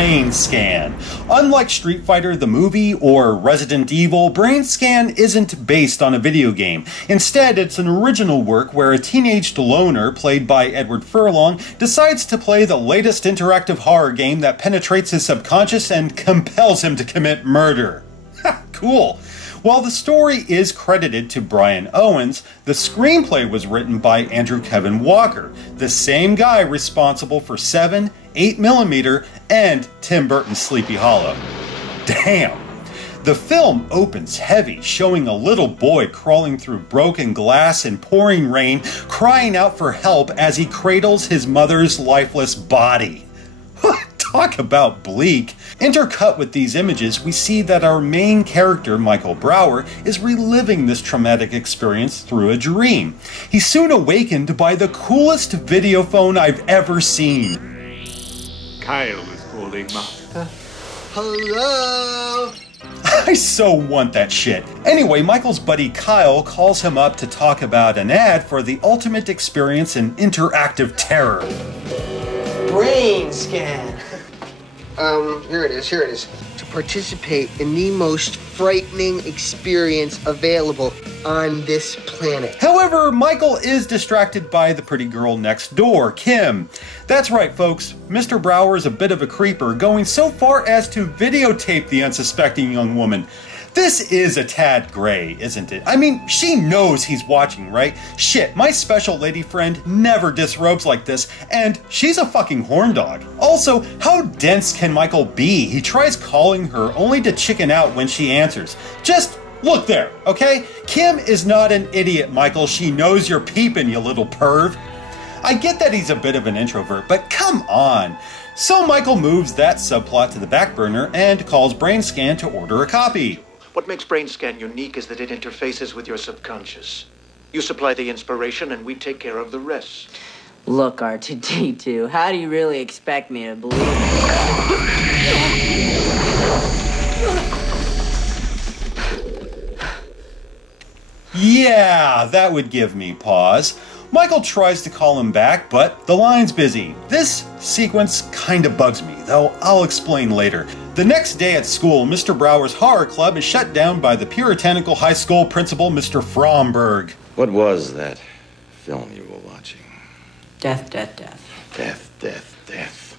Brainscan. Unlike Street Fighter the movie or Resident Evil, Brainscan isn't based on a video game. Instead, it's an original work where a teenaged loner, played by Edward Furlong, decides to play the latest interactive horror game that penetrates his subconscious and compels him to commit murder. Ha, cool. While the story is credited to Brian Owens, the screenplay was written by Andrew Kevin Walker, the same guy responsible for 7, 8mm, and Tim Burton's Sleepy Hallow. Damn! The film opens heavy, showing a little boy crawling through broken glass and pouring rain, crying out for help as he cradles his mother's lifeless body. Talk about bleak. Intercut with these images, we see that our main character, Michael Brower, is reliving this traumatic experience through a dream. He's soon awakened by the coolest videophone I've ever seen. Kyle is calling, Master. Hello? I so want that shit. Anyway, Michael's buddy Kyle calls him up to talk about an ad for the ultimate experience in interactive terror. Brainscan. Here it is. To participate in the most frightening experience available on this planet. However, Michael is distracted by the pretty girl next door, Kim. That's right, folks. Mr. Brower is a bit of a creeper, going so far as to videotape the unsuspecting young woman. This is a tad gray, isn't it? I mean, she knows he's watching, right? Shit, my special lady friend never disrobes like this, and she's a fucking horn dog. Also, how dense can Michael be? He tries calling her only to chicken out when she answers. Just look there, okay? Kim is not an idiot, Michael. She knows you're peeping, you little perv. I get that he's a bit of an introvert, but come on. So Michael moves that subplot to the back burner and calls Brainscan to order a copy. What makes Brainscan unique is that it interfaces with your subconscious. You supply the inspiration and we take care of the rest. Look, R2-D2, how do you really expect me to believe Yeah, that would give me pause. Michael tries to call him back, but the line's busy. This sequence kinda bugs me, though I'll explain later. The next day at school, Mr. Brower's horror club is shut down by the puritanical high school principal, Mr. Fromberg. What was that film you were watching? Death, death, death. Death, death, death.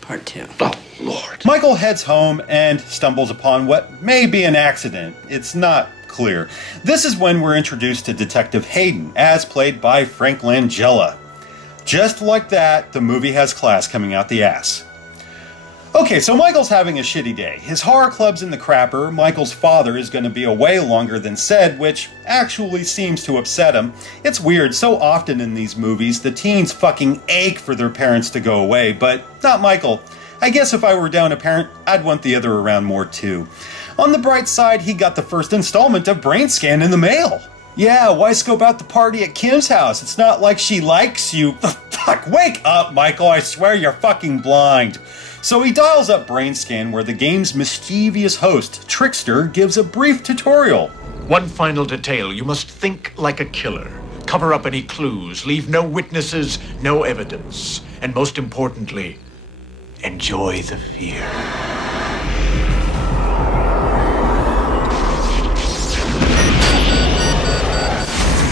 Part 2. Oh, Lord. Michael heads home and stumbles upon what may be an accident. It's not clear. This is when we're introduced to Detective Hayden, as played by Frank Langella. Just like that, the movie has class coming out the ass. Okay, so Michael's having a shitty day. His horror club's in the crapper, Michael's father is going to be away longer than said, which actually seems to upset him. It's weird, so often in these movies, the teens fucking ache for their parents to go away, but not Michael. I guess if I were down a parent, I'd want the other around more too. On the bright side, he got the first installment of Brainscan in the mail. Yeah, why scope out the party at Kim's house? It's not like she likes you. Fuck, wake up, Michael, I swear you're fucking blind. So he dials up Brainscan, where the game's mischievous host, Trickster, gives a brief tutorial. One final detail, you must think like a killer. Cover up any clues, leave no witnesses, no evidence. And most importantly, enjoy the fear.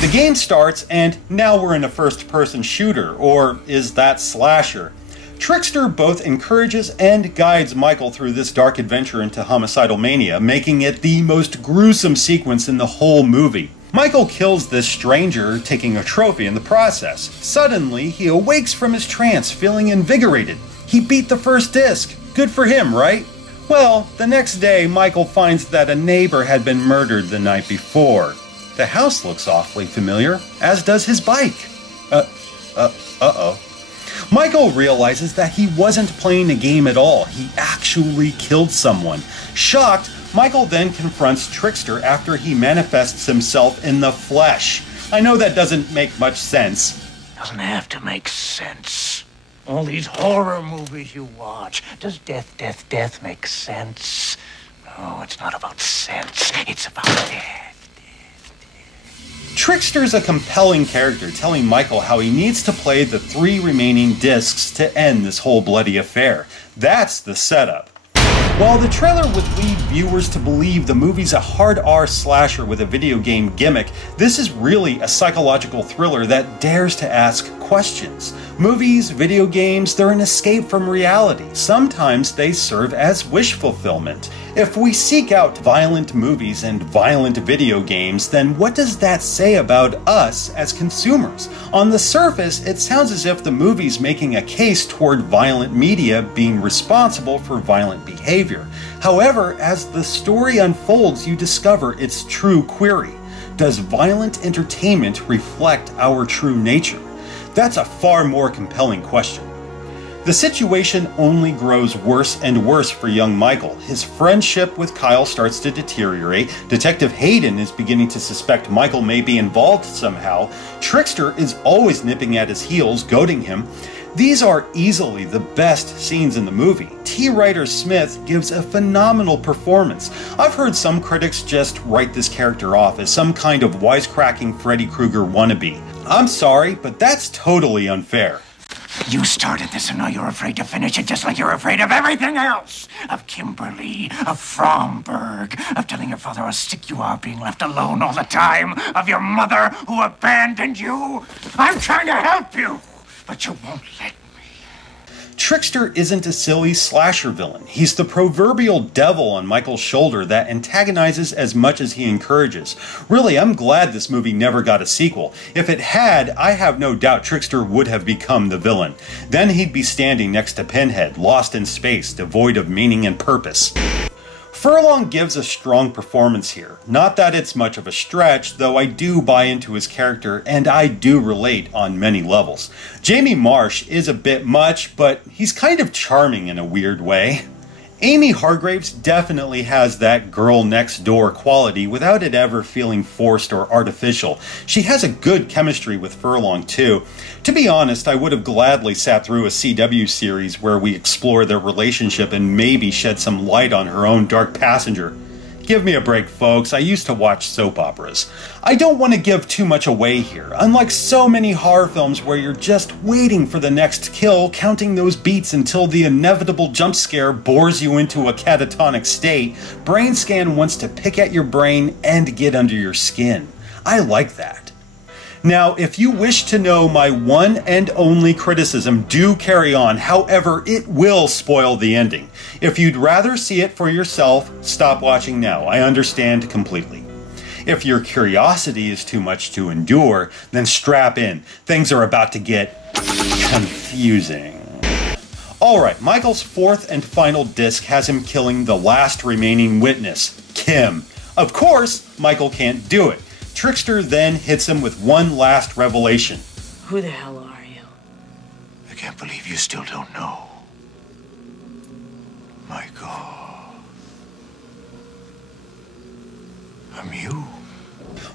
The game starts, and now we're in a first-person shooter, or is that slasher? Trickster both encourages and guides Michael through this dark adventure into homicidal mania, making it the most gruesome sequence in the whole movie. Michael kills this stranger, taking a trophy in the process. Suddenly, he awakes from his trance, feeling invigorated. He beat the first disc. Good for him, right? Well, the next day, Michael finds that a neighbor had been murdered the night before. The house looks awfully familiar, as does his bike. Uh-oh. Michael realizes that he wasn't playing a game at all. He actually killed someone. Shocked, Michael then confronts Trickster after he manifests himself in the flesh. I know that doesn't make much sense. Doesn't have to make sense. All these horror movies you watch, does death make sense? No, it's not about sense. It's about death. Trickster's a compelling character, telling Michael how he needs to play the 3 remaining discs to end this whole bloody affair. That's the setup. While the trailer would lead viewers to believe the movie's a hard R slasher with a video game gimmick, this is really a psychological thriller that dares to ask questions. Movies, video games, they're an escape from reality. Sometimes they serve as wish fulfillment. If we seek out violent movies and violent video games, then what does that say about us as consumers? On the surface, it sounds as if the movie's making a case toward violent media being responsible for violent behavior. However, as the story unfolds, you discover its true query. Does violent entertainment reflect our true nature? That's a far more compelling question. The situation only grows worse and worse for young Michael. His friendship with Kyle starts to deteriorate. Detective Hayden is beginning to suspect Michael may be involved somehow. Trickster is always nipping at his heels, goading him. These are easily the best scenes in the movie. Ryder Smith gives a phenomenal performance. I've heard some critics just write this character off as some kind of wisecracking Freddy Krueger wannabe. I'm sorry, but that's totally unfair. You started this and now you're afraid to finish it, just like you're afraid of everything else. Of Kimberly, of Fromberg, of telling your father how sick you are being left alone all the time, of your mother who abandoned you. I'm trying to help you, but you won't let me. Trickster isn't a silly slasher villain. He's the proverbial devil on Michael's shoulder that antagonizes as much as he encourages. Really, I'm glad this movie never got a sequel. If it had, I have no doubt Trickster would have become the villain. Then he'd be standing next to Pinhead, lost in space, devoid of meaning and purpose. Furlong gives a strong performance here. Not that it's much of a stretch, though I do buy into his character and I do relate on many levels. Jamie Marsh is a bit much, but he's kind of charming in a weird way. Amy Hargraves definitely has that girl next door quality without it ever feeling forced or artificial. She has a good chemistry with Furlong too. To be honest, I would have gladly sat through a CW series where we explore their relationship and maybe shed some light on her own dark passenger. Give me a break, folks. I used to watch soap operas. I don't want to give too much away here. Unlike so many horror films where you're just waiting for the next kill, counting those beats until the inevitable jump scare bores you into a catatonic state, Brainscan wants to pick at your brain and get under your skin. I like that. Now, if you wish to know my one and only criticism, do carry on. However, it will spoil the ending. If you'd rather see it for yourself, stop watching now. I understand completely. If your curiosity is too much to endure, then strap in. Things are about to get confusing. Alright, Michael's fourth and final disc has him killing the last remaining witness, Kim. Of course, Michael can't do it. Trickster then hits him with one last revelation. Who the hell are you? I can't believe you still don't know. Michael. I'm you.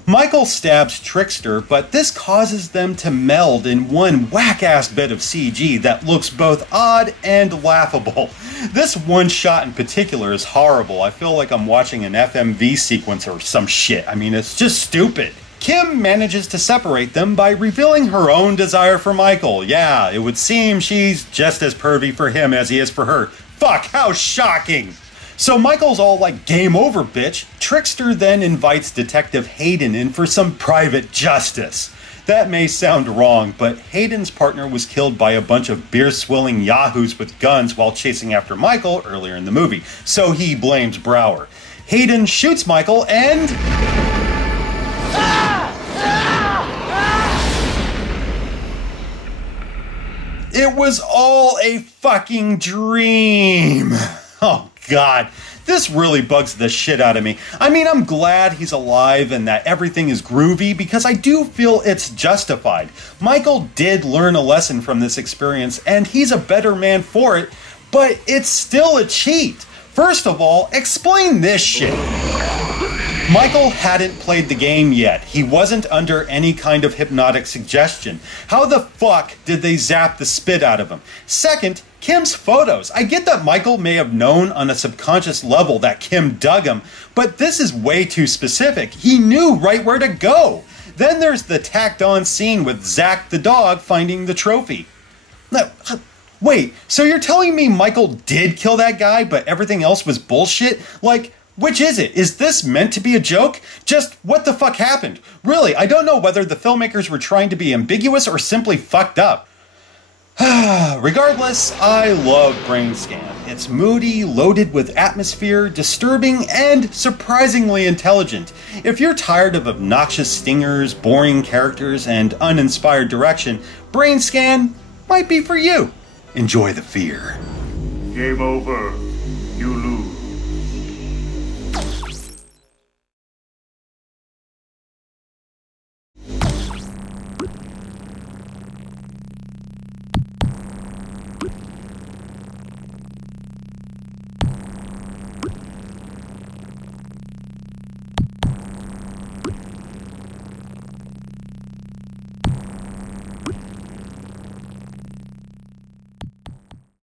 Michael stabs Trickster, but this causes them to meld in one whack-ass bit of CG that looks both odd and laughable. This one shot in particular is horrible. I feel like I'm watching an FMV sequence or some shit. I mean, it's just stupid. Kim manages to separate them by revealing her own desire for Michael. Yeah, it would seem she's just as pervy for him as he is for her. Fuck, how shocking! So Michael's all like, game over, bitch. Trickster then invites Detective Hayden in for some private justice. That may sound wrong, but Hayden's partner was killed by a bunch of beer-swilling yahoos with guns while chasing after Michael earlier in the movie, so he blames Brower. Hayden shoots Michael and... It was all a fucking dream. Oh, God. This really bugs the shit out of me. I mean, I'm glad he's alive and that everything is groovy because I do feel it's justified. Michael did learn a lesson from this experience and he's a better man for it, but it's still a cheat. First of all, explain this shit. Michael hadn't played the game yet. He wasn't under any kind of hypnotic suggestion. How the fuck did they zap the spit out of him? Second, Kim's photos. I get that Michael may have known on a subconscious level that Kim dug him, but this is way too specific. He knew right where to go. Then there's the tacked on scene with Zach the dog finding the trophy. No, wait, so you're telling me Michael did kill that guy, but everything else was bullshit? Like, which is it? Is this meant to be a joke? Just what the fuck happened? Really, I don't know whether the filmmakers were trying to be ambiguous or simply fucked up. Regardless, I love Brainscan. It's moody, loaded with atmosphere, disturbing, and surprisingly intelligent. If you're tired of obnoxious stingers, boring characters, and uninspired direction, Brainscan might be for you. Enjoy the fear. Game over. You lose.